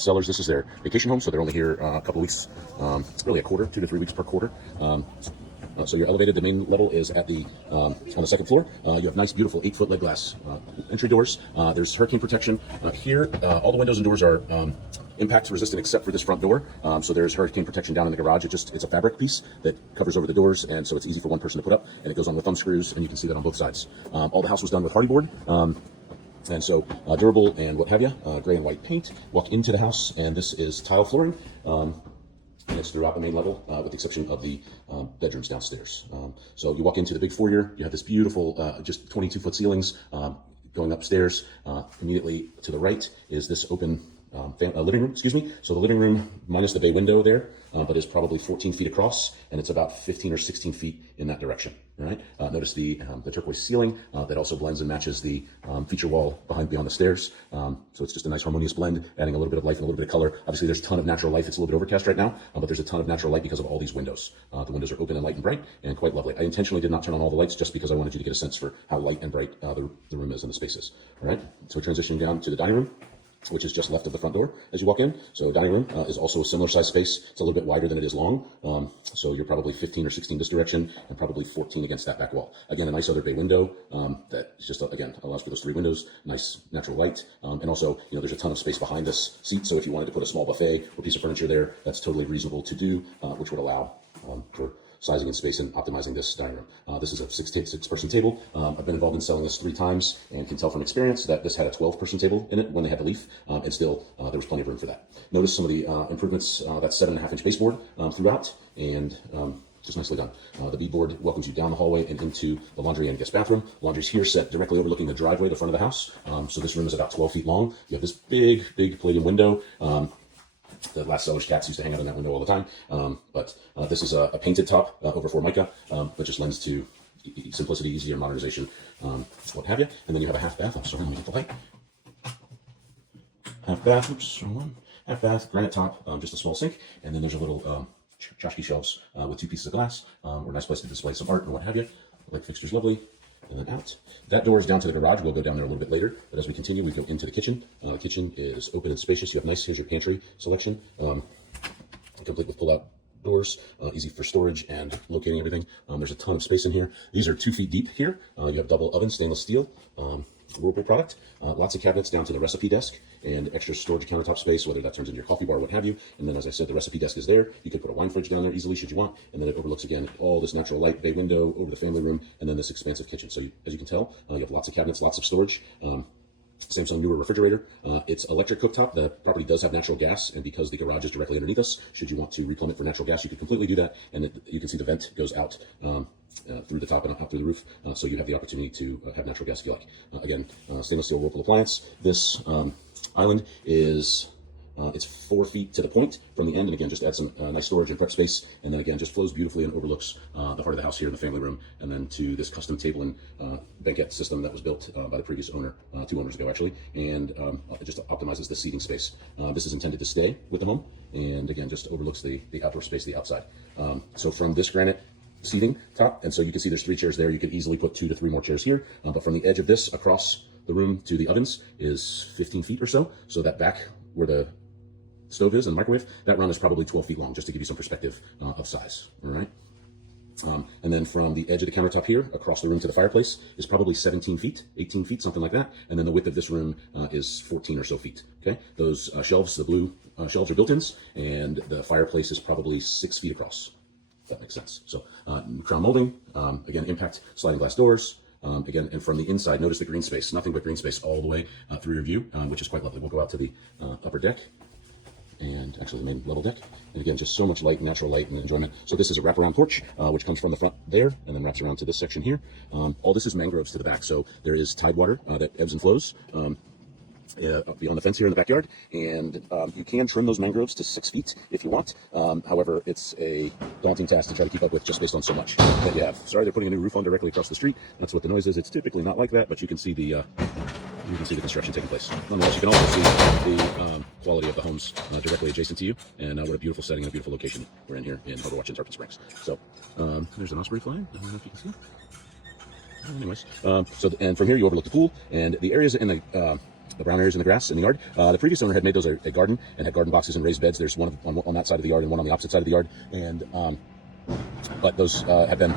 sellers, this is their vacation home, so they're only here a couple weeks, really a quarter, 2 to 3 weeks per quarter. So you're elevated. The main level is at the on the second floor. You have nice, beautiful 8-foot lead glass entry doors. There's hurricane protection here. All the windows and doors are impact resistant except for this front door. So there's hurricane protection down in the garage. It's a fabric piece that covers over the doors, and so it's easy for one person to put up. And it goes on with thumb screws, and you can see that on both sides. All the house was done with hardy board. And so durable and what have you, gray and white paint. Walk into the house, and this is tile flooring. And it's throughout the main level, with the exception of the bedrooms downstairs. So you walk into the big foyer, you have this beautiful, just 22-foot ceilings going upstairs. Immediately to the right is this open living room, excuse me. So the living room, minus the bay window there, but is probably 14 feet across, and it's about 15 or 16 feet in that direction. All right. Notice the turquoise ceiling that also blends and matches the feature wall beyond the stairs. So it's just a nice harmonious blend, adding a little bit of life and a little bit of color. Obviously, there's a ton of natural light. It's a little bit overcast right now, but there's a ton of natural light because of all these windows. The windows are open and light and bright and quite lovely. I intentionally did not turn on all the lights just because I wanted you to get a sense for how light and bright the room is and the spaces. All right. So transitioning down to the dining room, which is just left of the front door as you walk in. So dining room is also a similar size space. It's a little bit wider than it is long. So you're probably 15 or 16 this direction and probably 14 against that back wall. Again, a nice other bay window that is just, again, allows for those 3 windows, nice natural light. And also, there's a ton of space behind this seat. So if you wanted to put a small buffet or piece of furniture there, that's totally reasonable to do, which would allow for sizing and space and optimizing this dining room. This is a 6-person table. I've been involved in selling this 3 times and can tell from experience that this had a 12-person table in it when they had to leave, and still there was plenty of room for that. Notice some of the improvements. That's 7.5-inch baseboard throughout, and just nicely done. The beadboard welcomes you down the hallway and into the laundry and guest bathroom. Laundry's here set directly overlooking the driveway, the front of the house. So this room is about 12 feet long. You have this big palladium window. The last seller's cats used to hang out in that window all the time. But this is a painted top over Formica, that just lends to simplicity, easier modernization, what have you. And then you have a half bath. I'm sorry, let me get the light. Half bath, oops, wrong one. Half bath, granite top, just a small sink. And then there's a little tchotchke shelves with 2 pieces of glass, or a nice place to display some art and what have you. Light fixture's lovely. And then out. That door is down to the garage. We'll go down there a little bit later. But as we continue, we go into the kitchen. The kitchen is open and spacious. You have nice, here's your pantry selection, complete with pull-out doors, easy for storage and locating everything. There's a ton of space in here. These are 2 feet deep here. You have double oven, stainless steel, Whirlpool product. Lots of cabinets down to the recipe desk and extra storage countertop space, whether that turns into your coffee bar, what have you. And then, as I said, the recipe desk is there. You could put a wine fridge down there easily should you want. And then it overlooks, again, all this natural light, bay window over the family room, and then this expansive kitchen. So as you can tell, you have lots of cabinets, lots of storage. Samsung newer refrigerator. It's electric cooktop. The property does have natural gas, and because the garage is directly underneath us, should you want to replumb it for natural gas, you could completely do that. And you can see the vent goes out through the top and out through the roof, so you have the opportunity to have natural gas if you like. Again, stainless steel Whirlpool appliance. This island is it's 4 feet to the point from the end, and again, just add some nice storage and prep space, and then again, just flows beautifully and overlooks the heart of the house here in the family room, and then to this custom table and banquette system that was built by the previous owner, 2 owners ago actually, and it just optimizes the seating space. This is intended to stay with the home, and again, just overlooks the outdoor space, the outside. So from this granite seating top, and so you can see there's 3 chairs there. You could easily put 2 to 3 more chairs here, but from the edge of this across the room to the ovens is 15 feet or so. So that back where the stove is and the microwave, that run is probably 12 feet long, just to give you some perspective of size. All right. And then from the edge of the countertop here across the room to the fireplace is probably 17 feet, 18 feet, something like that. And then the width of this room is 14 or so feet. Okay. Those shelves, the blue shelves, are built-ins, and the fireplace is probably 6 feet across. If that makes sense. So crown molding, again, impact sliding glass doors. Again, and from the inside, notice the green space, nothing but green space all the way through your view, which is quite lovely. We'll go out to the upper deck, and actually the main level deck. And again, just so much light, natural light and enjoyment. So this is a wraparound porch, which comes from the front there and then wraps around to this section here. All this is mangroves to the back. So there is tidewater that ebbs and flows beyond the fence here in the backyard. And you can trim those mangroves to 6 feet if you want. However, it's a daunting task to try to keep up with just based on so much that you have. Sorry, they're putting a new roof on directly across the street. That's what the noise is. It's typically not like that, but you can see the construction taking place. Nonetheless, you can also see the quality of the homes directly adjacent to you, and what a beautiful setting, a beautiful location we're in here in Overwatch in Tarpon Springs. So there's an osprey flying. I don't know if you can see. Anyways, and from here you overlook the pool, and the areas in the the brown areas in the grass in the yard. The previous owner had made those a garden and had garden boxes and raised beds. There's one on that side of the yard and one on the opposite side of the yard. And but those have been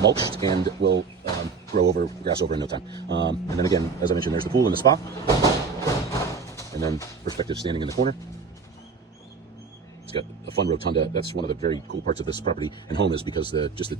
mulched and will grow grass over in no time. And then again, as I mentioned, there's the pool and the spa. And then perspective standing in the corner. It's got a fun rotunda. That's one of the very cool parts of this property and home, is because just the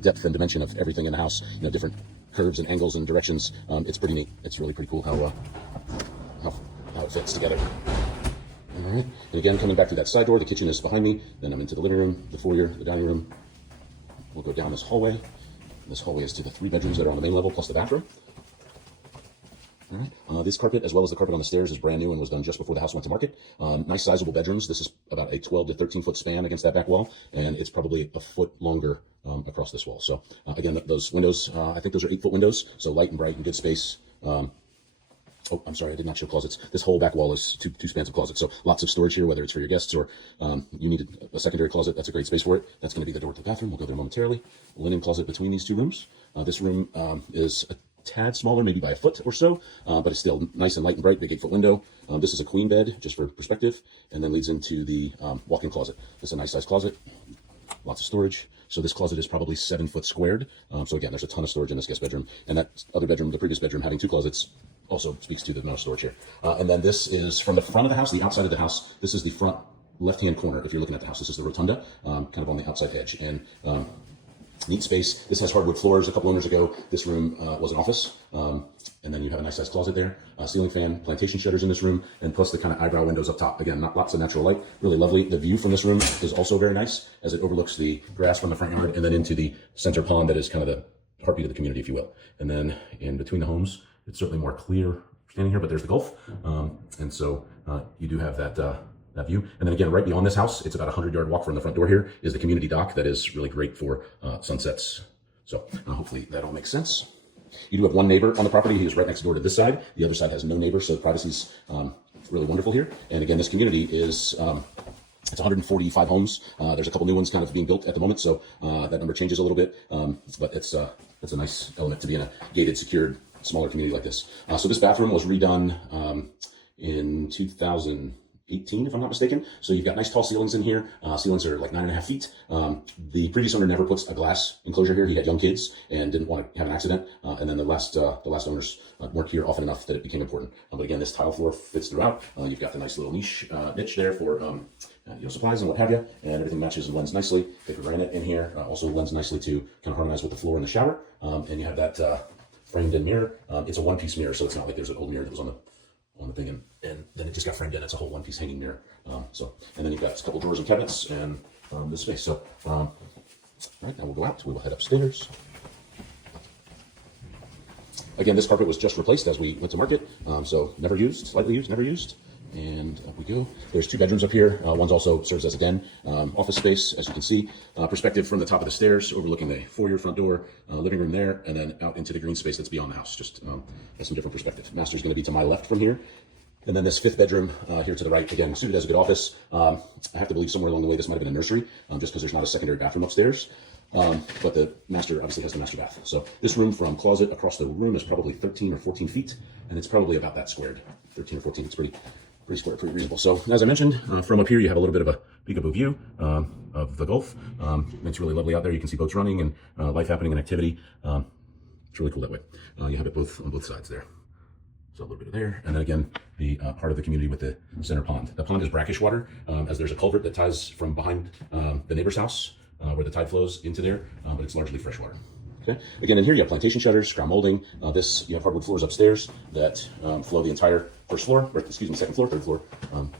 depth and dimension of everything in the house, different curves and angles and directions. It's pretty neat. It's really pretty cool how it fits together. All right. And again, coming back to that side door, the kitchen is behind me. Then I'm into the living room, the foyer, the dining room. We'll go down this hallway. This hallway is to the 3 bedrooms that are on the main level, plus the bathroom. All right. This carpet, as well as the carpet on the stairs, is brand new and was done just before the house went to market. Nice sizable bedrooms. This is about a 12 to 13 foot span against that back wall, and it's probably a foot longer across this wall. So again, those windows, I think those are 8-foot windows, so light and bright and good space. Oh, I'm sorry, I did not show closets. This whole back wall is two spans of closets, so lots of storage here, whether it's for your guests or you need a secondary closet. That's a great space for it. That's going to be the door to the bathroom. We'll go there momentarily. Linen closet between these 2 rooms. This room is a tad smaller, maybe by a foot or so, but it's still nice and light and bright. Big 8-foot window. This is a queen bed, just for perspective, and then leads into the walk-in closet. This is a nice size closet. Lots of storage. So this closet is probably 7 foot squared. So again, there's a ton of storage in this guest bedroom. And that other bedroom, the previous bedroom, having 2 closets, also speaks to the amount of storage here. And then this is from the front of the house, the outside of the house. This is the front left-hand corner. If you're looking at the house, this is the rotunda, kind of on the outside edge. And neat space. This has hardwood floors. A couple owners ago, this room was an office. And then you have a nice size closet there, ceiling fan, plantation shutters in this room, and plus the kind of eyebrow windows up top. Again, lots of natural light, really lovely. The view from this room is also very nice, as it overlooks the grass from the front yard and then into the center pond that is kind of the heartbeat of the community, if you will. And then in between the homes, it's certainly more clear standing here, but there's the Gulf. And so you do have that view. And then again, right beyond this house, it's about a 100-yard walk from the front door here, is the community dock that is really great for sunsets. So hopefully that all makes sense. You do have one neighbor on the property. He is right next door to this side. The other side has no neighbor, so privacy's really wonderful here. And again, this community is it's 145 homes. There's a couple new ones kind of being built at the moment, so that number changes a little bit. But it's a nice element to be in a gated, secured, smaller community like this. So this bathroom was redone in 2018, if I'm not mistaken. So you've got nice tall ceilings in here. Ceilings are like 9.5 feet. The previous owner never puts a glass enclosure here. He had young kids and didn't want to have an accident. And then the last owners weren't here often enough that it became important. But again, this tile floor fits throughout. You've got the nice little niche there for supplies and what have you, and everything matches and blends nicely. They put granite in here, also blends nicely to kind of harmonize with the floor in the shower. And you have that framed in mirror. It's a one-piece mirror, so it's not like there's an old mirror that was on the thing, and then it just got framed in. It's a whole one-piece hanging mirror. And then you've got a couple drawers and cabinets and this space. So, all right, now we'll go out. We will head upstairs. Again, this carpet was just replaced as we went to market, so never used, slightly used, never used. And up we go. There's 2 bedrooms up here. One also serves as a den, office space, as you can see. Perspective from the top of the stairs, overlooking the foyer, front door, living room there, and then out into the green space that's beyond the house. Just has some different perspective. Master's going to be to my left from here. And then this 5th bedroom here to the right, again, suited as a good office. I have to believe somewhere along the way this might have been a nursery, just because there's not a secondary bathroom upstairs. But the master obviously has the master bath. So this room from closet across the room is probably 13 or 14 feet, and it's probably about that squared. 13 or 14, it's pretty square, pretty reasonable. So as I mentioned, from up here you have a little bit of a peekaboo view of the Gulf. It's really lovely out there. You can see boats running and life happening and activity. It's really cool that way. You have it both on both sides there. So a little bit of there, and then again, the part of the community with the center pond. The pond is brackish water, as there's a culvert that ties from behind the neighbor's house where the tide flows into there, but it's largely fresh water. Okay. Again, in here you have plantation shutters, crown molding. You have hardwood floors upstairs that flow the entire second floor, third floor. All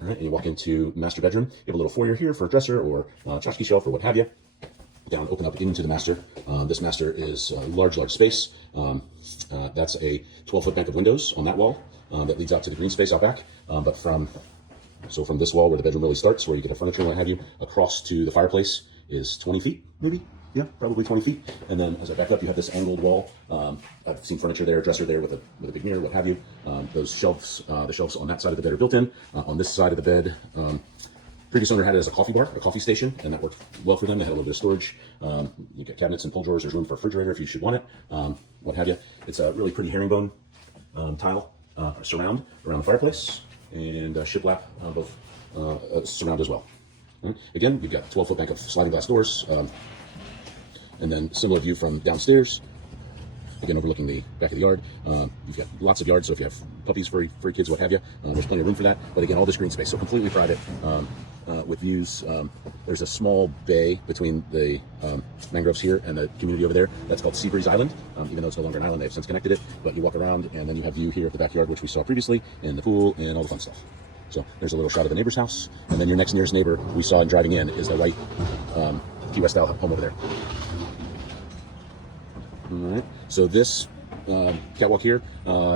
right, and you walk into master bedroom. You have a little foyer here for a dresser or tchotchke shelf or what have you. Down, open up into the master. This master is a large space. That's a 12-foot bank of windows on that wall that leads out to the green space out back. But from this wall where the bedroom really starts, where you get the furniture and what have you, across to the fireplace is 20 feet, maybe. Yeah, probably 20 feet. And then as I back up, you have this angled wall. I've seen furniture there, a dresser there with a big mirror, what have you. Those shelves, the shelves on that side of the bed are built in. On this side of the bed, previous owner had it as a coffee bar, a coffee station, and that worked well for them. They had a little bit of storage. You get cabinets and pull drawers. There's room for a refrigerator if you should want it, what have you. It's a really pretty herringbone tile. surround around the fireplace, and shiplap both surround as well. All right. Again, you've got a 12-foot bank of sliding glass doors, and then similar view from downstairs. Again, overlooking the back of the yard. You've got lots of yard, so if you have puppies, furry kids, what have you, there's plenty of room for that. But again, all this green space, so completely private with views. There's a small bay between the mangroves here and the community over there. That's called Seabreeze Island. Even though it's no longer an island, they've since connected it. But you walk around, and then you have view here at the backyard, which we saw previously, and the pool and all the fun stuff. So there's a little shot of the neighbor's house, and then your next nearest neighbor we saw in driving in is the white Key West style home over there. All right. So this catwalk here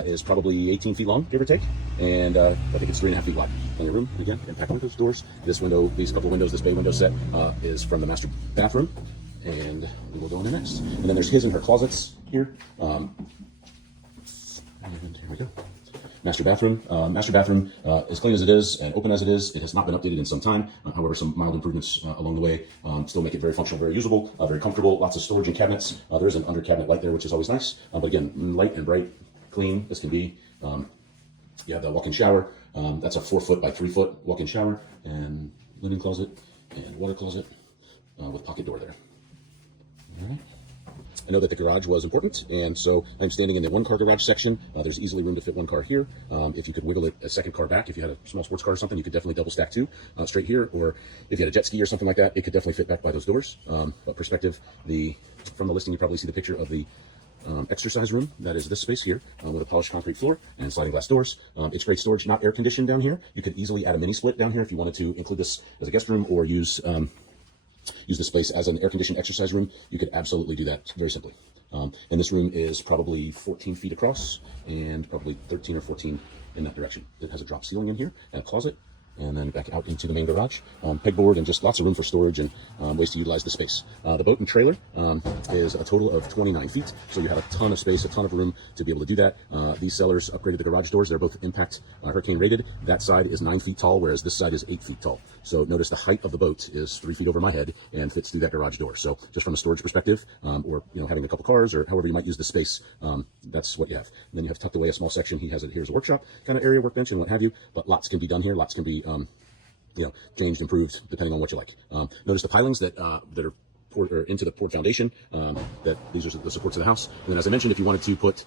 is probably 18 feet long, give or take, and I think it's 3.5 feet wide. Plenty of room, again, impact windows, doors. This window, these couple windows, this bay window set is from the master bathroom, and we will go in there next. And then there's his and her closets here. And here we go. Master bathroom. Master bathroom, as clean as it is and open as it is, it has not been updated in some time. However, some mild improvements along the way still make it very functional, very usable, very comfortable. Lots of storage and cabinets. There is an under cabinet light there, which is always nice. But again, light and bright, clean as can be. You have the walk-in shower. That's a 4-foot by 3-foot walk-in shower, and linen closet and water closet with pocket door there. All right. I know that the garage was important, and so I'm standing in the one-car garage section. There's easily room to fit one car here. If you could wiggle it a second car back, if you had a small sports car or something, you could definitely double stack two straight here. Or if you had a jet ski or something like that, it could definitely fit back by those doors. But perspective, from the listing, you probably see the picture of the exercise room. That is this space here with a polished concrete floor and sliding glass doors. It's great storage, not air conditioned down here. You could easily add a mini split down here if you wanted to include this as a guest room or use the space as an air-conditioned exercise room. You could absolutely do that very simply. And this room is probably 14 feet across and probably 13 or 14 in that direction. It has a drop ceiling in here and a closet, and then back out into the main garage. Pegboard and just lots of room for storage and ways to utilize the space. The boat and trailer is a total of 29 feet, so you have a ton of space, a ton of room to be able to do that. These sellers upgraded the garage doors. They're both impact hurricane rated. That side is 9 feet tall, whereas this side is 8 feet tall. So notice the height of the boat is 3 feet over my head and fits through that garage door. So just from a storage perspective, or having a couple cars or however you might use the space, that's what you have. And then you have tucked away a small section. He has it. Here's a workshop kind of area, workbench and what have you. But lots can be done here. Lots can be changed, improved, depending on what you like. Notice the pilings that are into the poured foundation, that these are the supports of the house. And then as I mentioned, if you wanted to put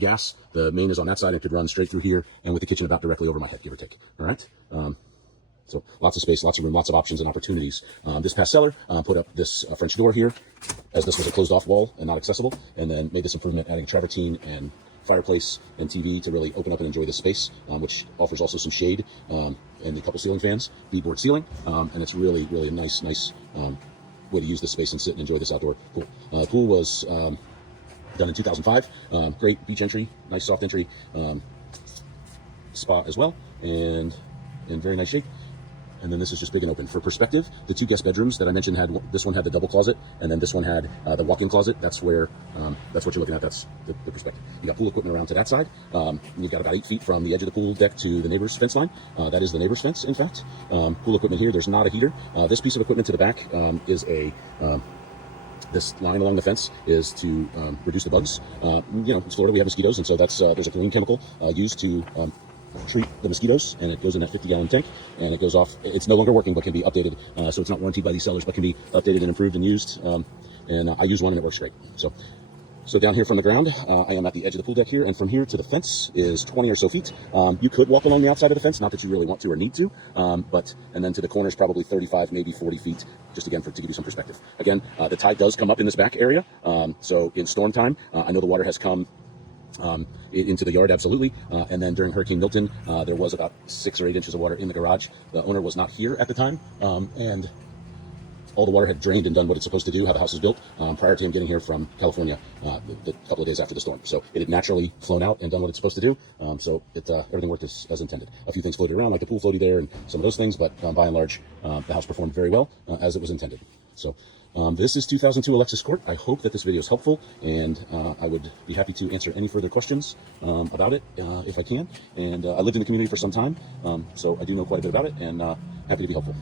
gas, the main is on that side and could run straight through here, and with the kitchen about directly over my head, give or take. All right. So lots of space, lots of room, lots of options and opportunities. This past seller put up this French door here, as this was a closed off wall and not accessible, and then made this improvement, adding travertine and fireplace and TV to really open up and enjoy the space, which offers also some shade and a couple ceiling fans, beadboard ceiling, and it's really, really a nice way to use this space and sit and enjoy this outdoor pool. The pool was done in 2005. Great beach entry, nice soft entry, spa as well, and in very nice shape. And then this is just big and open. For perspective, the 2 guest bedrooms that I mentioned this one had the double closet, and then this one had the walk-in closet. That's where that's what you're looking at. That's the perspective. You got pool equipment around to that side. You've got about 8 feet from the edge of the pool deck to the neighbor's fence line. That is the neighbor's fence, in fact. Pool equipment here. There's not a heater. This piece of equipment to the back is this line along the fence is to reduce the bugs. It's Florida. We have mosquitoes, and so that's there's a clean chemical used to treat the mosquitoes, and it goes in that 50-gallon tank, and it goes off. It's no longer working, but can be updated. So it's not warranted by these sellers, but can be updated and improved and used. And I use one, and it works great. So down here from the ground, I am at the edge of the pool deck here, and from here to the fence is 20 or so feet. You could walk along the outside of the fence, not that you really want to or need to, and then to the corners probably 35, maybe 40 feet, just again to give you some perspective. Again, the tide does come up in this back area, so in storm time, I know the water has come into the yard, absolutely. And then during Hurricane Milton, there was about 6 or 8 inches of water in the garage. The owner was not here at the time, and all the water had drained and done what it's supposed to do, how the house is built, prior to him getting here from California the couple of days after the storm. So it had naturally flown out and done what it's supposed to do. So everything worked as intended. A few things floated around, like the pool floaty there and some of those things, but by and large, the house performed very well as it was intended. So this is 2002 Alexis Court. I hope that this video is helpful, and I would be happy to answer any further questions about it if I can. And I lived in the community for some time, so I do know quite a bit about it, and happy to be helpful.